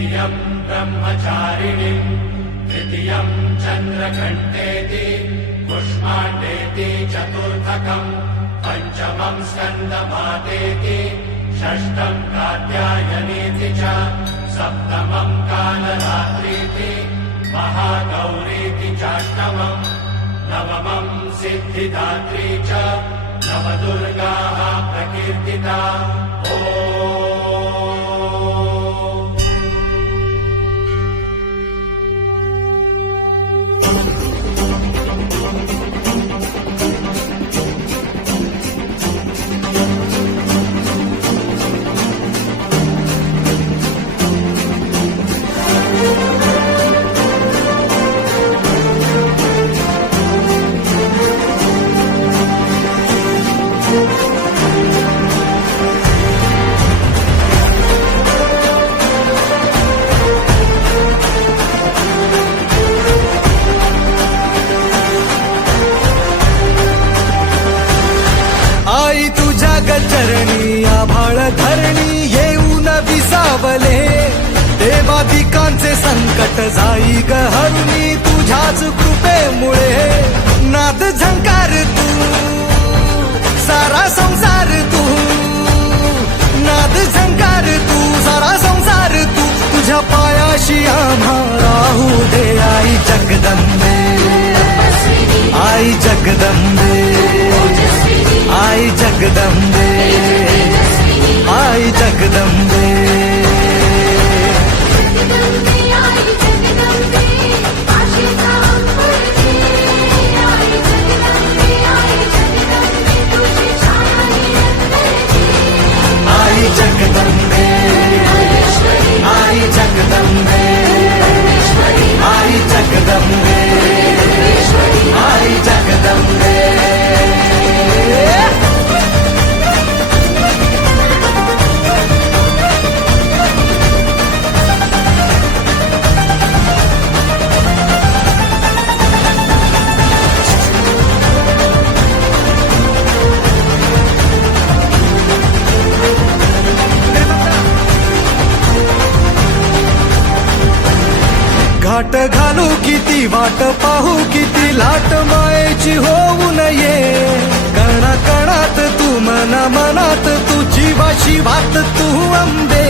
द्वितीयं ब्रह्मचारिणीं तृतीयं चन्द्रघण्टेति कुष्माण्डेति चतुर्थकं पञ्चमं स्कन्दमातेति षष्ठं कात्यायनीति च सप्तमं कालरात्रीति महागौरीति चाष्टमं नवमं सिद्धिदात्री च नवदुर्गाः प्रकीर्तिता। आई तुझ्या गचरणी आभाळ धरणी येऊन विसावले देवादिकांचे संकट जाई ग हरुणी तुझ्याच कृपेमुळे नाद झंकार तू सारा संसार तू नाद झंकार तू सारा संसार तू तुझ्या पायाशी आम्हा राहू दे आई जगदंबे आई जगदंबे आई जगदंबे आई जगदंबे आई जगदंबे आई जगदंबे आई जगदंबे आई जगदंबे घाट घालू किती वाट पाहू किती लाट मायेची होऊ नये कणा कणात तू मना मनात तू जीवाशी वात तू अंबे